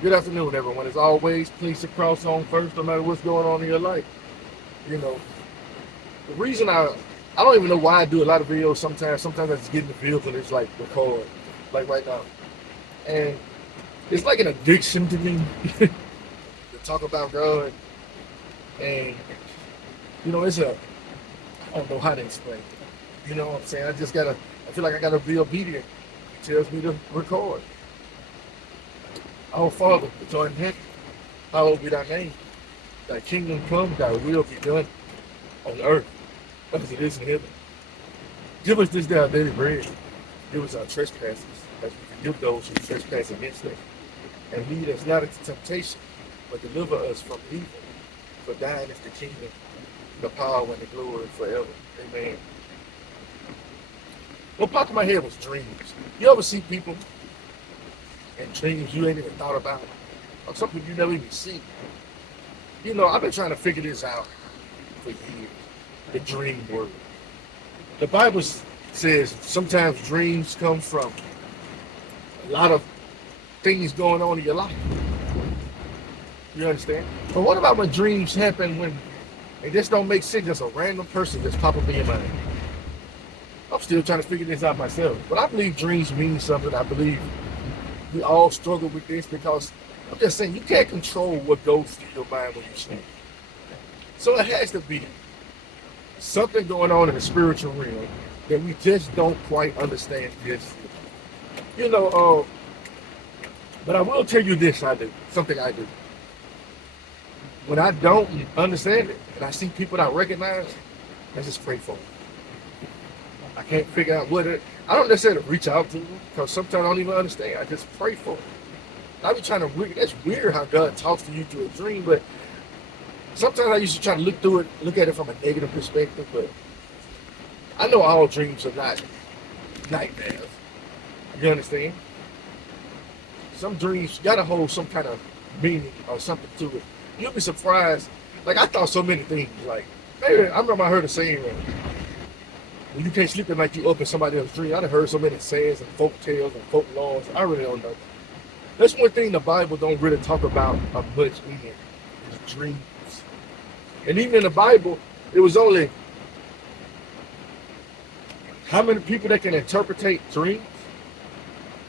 Good afternoon, everyone. As always, please to cross on first, no matter what's going on in your life. You know, the reason I don't even know why I do a lot of videos sometimes. Sometimes I just get in the vehicle and it's like record, like right now. And it's like an addiction to me to talk about God. And, it's I don't know how to explain it. You know what I'm saying? I feel like I gotta be obedient. He tells me to record. Our Father, which art in heaven, hallowed be thy name. Thy kingdom come, thy will be done on earth as it is in heaven. Give us this day our daily bread. Give us our trespasses, as we forgive those who trespass against us. And lead us not into temptation, but deliver us from evil. For thine is the kingdom, the power, and the glory forever. Amen. What popped in my head was dreams. You ever see people in dreams you ain't even thought about? Or something you never even seen? I've been trying to figure this out for years. The dream world. The Bible says sometimes dreams come from a lot of things going on in your life. You understand? But what about when dreams happen when they just don't make sense? Just a random person just pop up in your mind. I'm still trying to figure this out myself. But I believe dreams mean something. I believe we all struggle with this because I'm just saying you can't control what goes through your mind when you sleep. So it has to be something going on in the spiritual realm that we just don't quite understand this. You know, uh, but I will tell you this, something I do. When I don't understand it and I see people that I recognize, I just pray for them. I can't figure out I don't necessarily reach out to them because sometimes I don't even understand. I just pray for them. I be trying to, that's weird how God talks to you through a dream, but sometimes I used to try to look at it from a negative perspective, but I know all dreams are not nightmares. You understand? Some dreams gotta hold some kind of meaning or something to it. You'll be surprised. Like I thought so many things. Like maybe I remember I heard a saying when you can't sleep at night, you open somebody else's dream. I done heard so many sayings and folk tales and folk laws. I really don't know. That's one thing the Bible don't really talk about much in it is dreams. And even in the Bible, it was only how many people that can interpret dreams.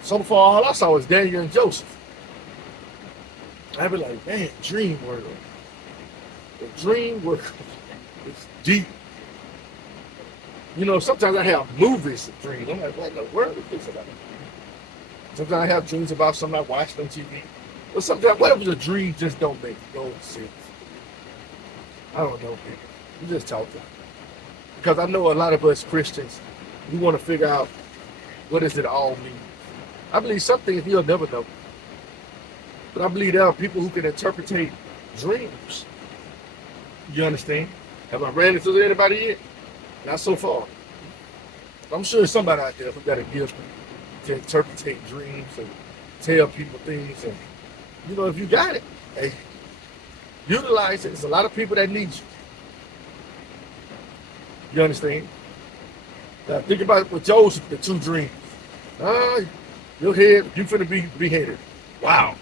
So far, all I saw was Daniel and Joseph. I'd be like, man, dream world. The dream world is deep. Sometimes I have movies of dreams. I'm like, what in the world is this about? Sometimes I have dreams about something I watched on TV. But sometimes, what if the dream just don't make no sense? I don't know, people. You just talk to them. Because I know a lot of us Christians, we want to figure out what does it all mean. I believe some things you'll never know. But I believe there are people who can interpret dreams. You understand? Have I ran into anybody yet? Not so far. I'm sure there's somebody out there who got a gift to interpret dreams and tell people things. And, if you got it, hey, utilize it. There's a lot of people that need you. You understand? Now think about it with Joseph, the two dreams. Your head, you finna be beheaded. Wow.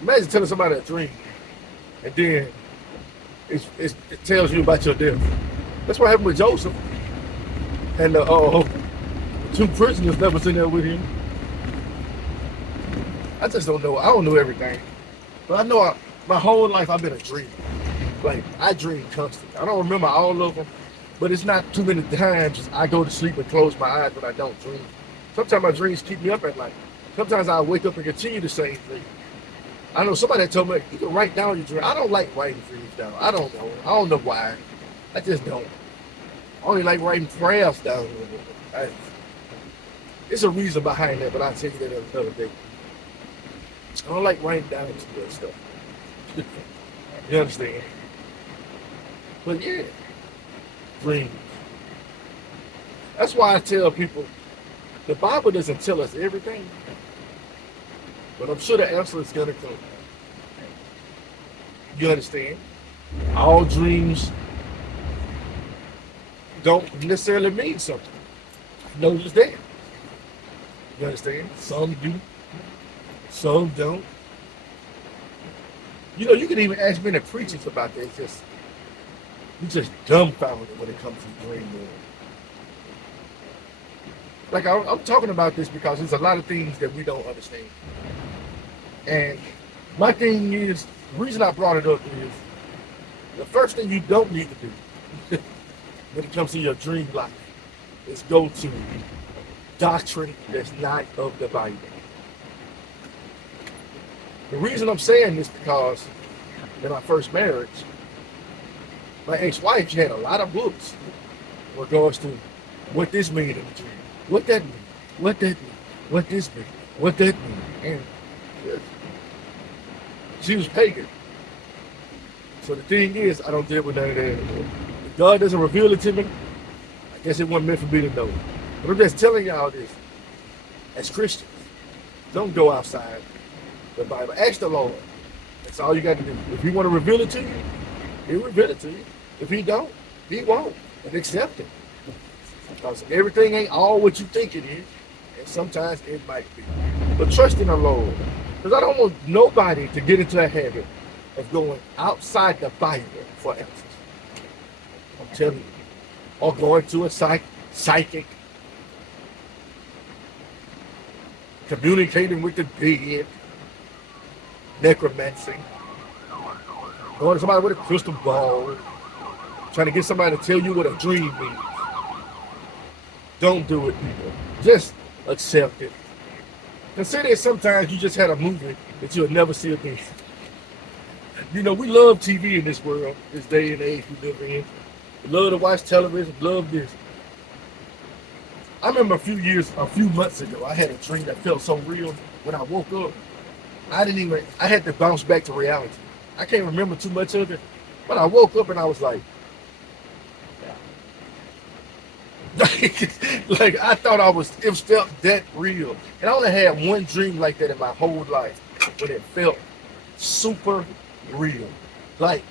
Imagine telling somebody a dream and then it tells you about your death. That's what happened with Joseph. And the two prisoners that was in there with him. I just don't know. I don't know everything. But I know my whole life I've been a dreamer. Like, I dream constantly. I don't remember all of them, but it's not too many times I go to sleep and close my eyes when I don't dream. Sometimes my dreams keep me up at night. Sometimes I wake up and continue the same thing. I know somebody that told me, you can write down your dream. I don't like writing dreams down. I don't know. I don't know why. I just don't. I only like writing prayers down. It's a reason behind that, but I'll tell you that another day. I don't like writing down that stuff. You understand? But yeah, dreams. That's why I tell people, the Bible doesn't tell us everything, but I'm sure the answer is going to come. You understand? All dreams don't necessarily mean something. Notice that. You understand? Some do, some don't. You know, you can even ask many preachers about that. It's just you just dumbfounded when it comes to the dream world. Like I'm talking about this because there's a lot of things that we don't understand. And my thing is, the reason I brought it up is the first thing you don't need to do when it comes to your dream life is go to doctrine that's not of the Bible. The reason I'm saying this because in my first marriage, my ex-wife, she had a lot of books in regards to what this means in the dream, what that means, what that means, what this means, what that means. And yes, she was pagan. So the thing is, I don't deal with none of that anymore. If God doesn't reveal it to me, I guess it wasn't meant for me to know. But I'm just telling y'all this. As Christians, don't go outside the Bible. Ask the Lord. That's all you got to do. If He want to reveal it to you, He'll reveal it to you. If He don't, He won't. And accept it. Because everything ain't all what you think it is. And sometimes it might be. But trust in the Lord. Because I don't want nobody to get into a habit of going outside the Bible for answers. I'm telling you. Or going to a psychic. Communicating with the dead. Necromancy. Going to somebody with a crystal ball. Trying to get somebody to tell you what a dream means. Don't do it, people. Just accept it. Consider sometimes you just had a movie that you'll never see again. You know, we love TV in this world, this day and age we live in. We love to watch television, love this. I remember a few months ago, I had a dream that felt so real. When I woke up, I had to bounce back to reality. I can't remember too much of it, but I woke up and I was like I thought it felt that real. And I only had one dream like that in my whole life, but it felt super real. Like,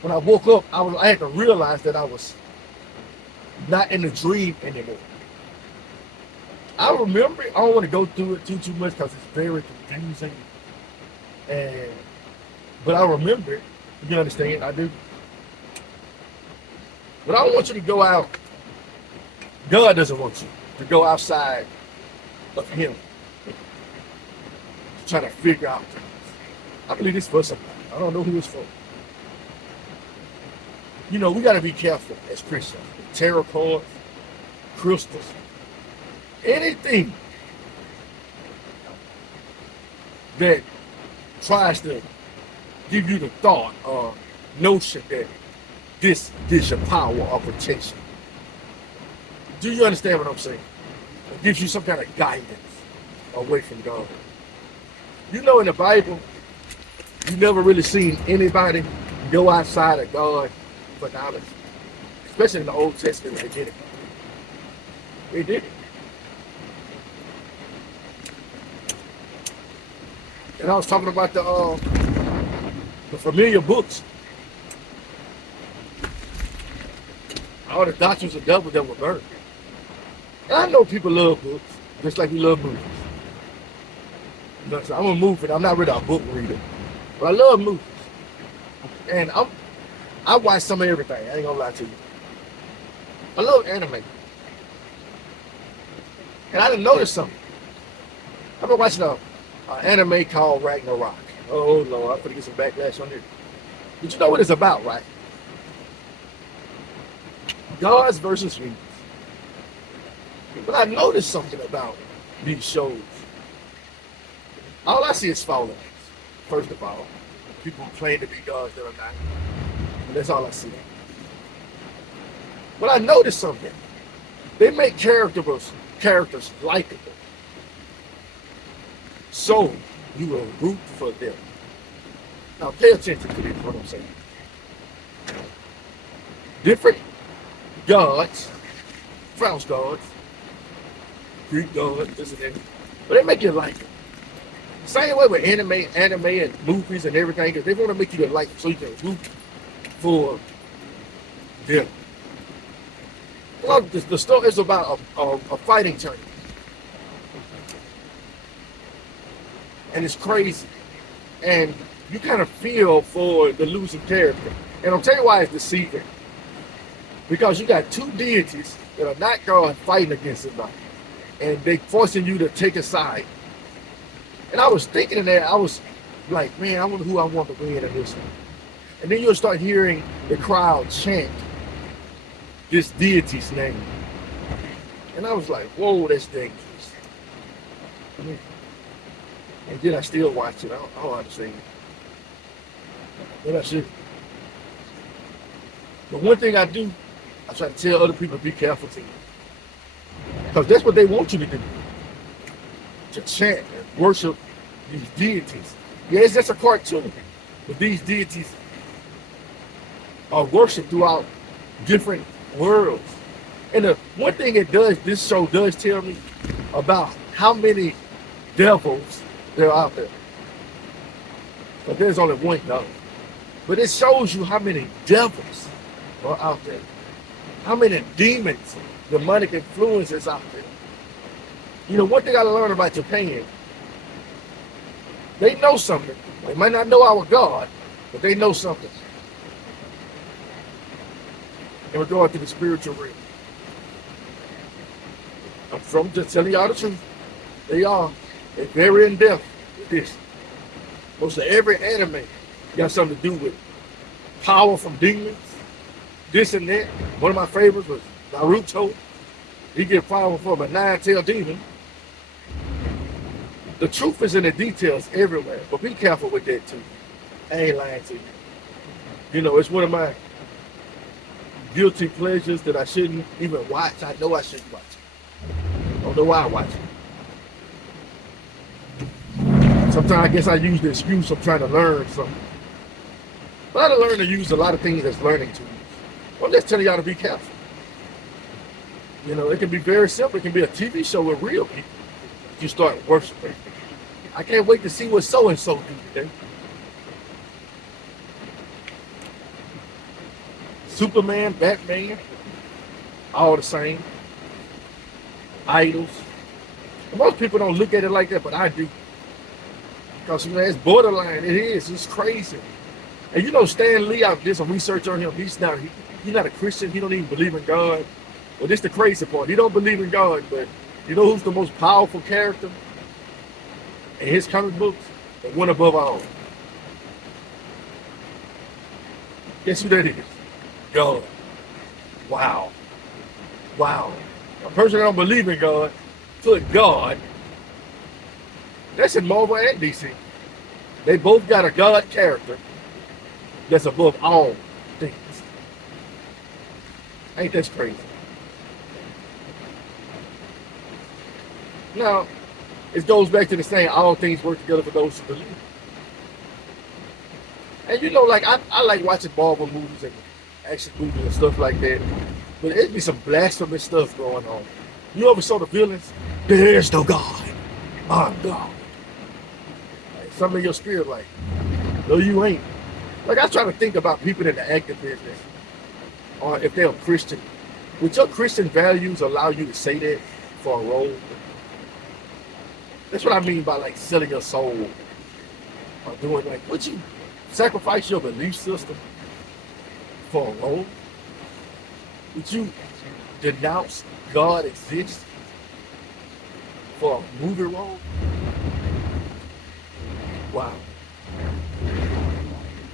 when I woke up, I had to realize that I was not in the dream anymore. I remember it. I don't want to go through it too much because it's very confusing. But I remember it. You understand? I do. But I don't want you to go out. God doesn't want you to go outside of Him to try to figure out things. I believe this for somebody. I don't know who it's for. You know, we got to be careful as Christians. Tarot cards, crystals, anything that tries to give you the thought or notion that this gives you power or protection. Do you understand what I'm saying? It gives you some kind of guidance away from God. You know, in the Bible, you never really seen anybody go outside of God for knowledge. Especially in the Old Testament, they did it. They did it. And I was talking about the familiar books. All the doctrines of the devil that were burned. And I know people love books, just like we love movies. So I'm a movie. I'm not really a book reader, but I love movies. And I watch some of everything. I ain't gonna lie to you. I love anime. And I didn't notice something. I've been watching an anime called Ragnarok. Oh Lord, I'm gonna get some backlash on this. But you know what it's about, right? Gods versus humans. But I noticed something about these shows. All I see is fallen. First of all, people claim to be gods that are not. And that's all I see. But I noticed something. They make characters likable. So you will root for them. Now pay attention to this, what I'm saying. Different gods, French gods, Greek gods, this and that. But they make you like it. Same way with anime and movies and everything, because they want to make you like it so you can root for them. Well, the story is about a fighting tournament. And it's crazy. And you kind of feel for the losing character. And I'll tell you why it's deceiving. Because you got two deities that are not God fighting against somebody. And they forcing you to take a side. And I was thinking of that, I was like, man, I wonder who I want to win in this one. And then you'll start hearing the crowd chant this deity's name. And I was like, whoa, that's dangerous. And then I still watch it. I don't understand. But I should. But one thing I do, I try to tell other people to be careful too. Because that's what they want you to do. To chant and worship these deities. Yeah, it's just a cartoon. But these deities are worshipped throughout different worlds. And the one thing it does, this show does tell me about how many devils there are out there. But there's only one God. But it shows you how many devils are out there. How many demons, demonic influences out there. You know, one thing I learned about Japan, they know something. They might not know our God, but they know something. And we're going to the spiritual realm. I'm just telling y'all the truth. They're very in depth with this. Most of every anime got something to do with power from demons, this and that. One of my favorites was Naruto. He get power from a 9-tailed demon. The truth is in the details everywhere, but be careful with that too. I ain't lying to you. You know, it's one of my guilty pleasures that I shouldn't even watch. I know I shouldn't watch it. I don't know why I watch it. Sometimes I guess I use the excuse of trying to learn something. But I learn to use a lot of things as learning tools. I'm just telling y'all to be careful. You know, it can be very simple. It can be a TV show with real people. You start worshiping. I can't wait to see what so-and-so do today. Superman, Batman, all the same. Idols. Most people don't look at it like that, but I do. Because, you know, it's borderline. It is. It's crazy. And you know, Stan Lee, I did some research on him. He's not a Christian. He don't even believe in God. Well, this is the crazy part. He don't believe in God, but you know who's the most powerful character in his comic books? The one above all. Guess who that is? God. Wow. Wow. A person that don't believe in God, put God. That's in Marvel and DC. They both got a God character that's above all things. Ain't that crazy? Now, it goes back to the saying, all things work together for those who believe. And you know, like, I like watching Marvel movies and action movies and stuff like that. But it'd be some blasphemous stuff going on. You ever saw the villains? There's no God. I'm God. Like, some of your spirit like, no, you ain't. Like, I try to think about people in the acting business, or if they're a Christian. Would your Christian values allow you to say that for a role? That's what I mean by like selling your soul or doing like, would you sacrifice your belief system for a role? Would you denounce God exists for a movie role? Wow.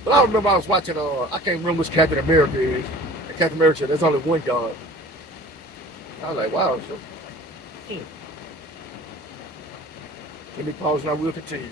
But I remember I was watching, I can't remember which Captain America is. And Captain America, there's only one God. I was like, wow. Let me pause and I will continue.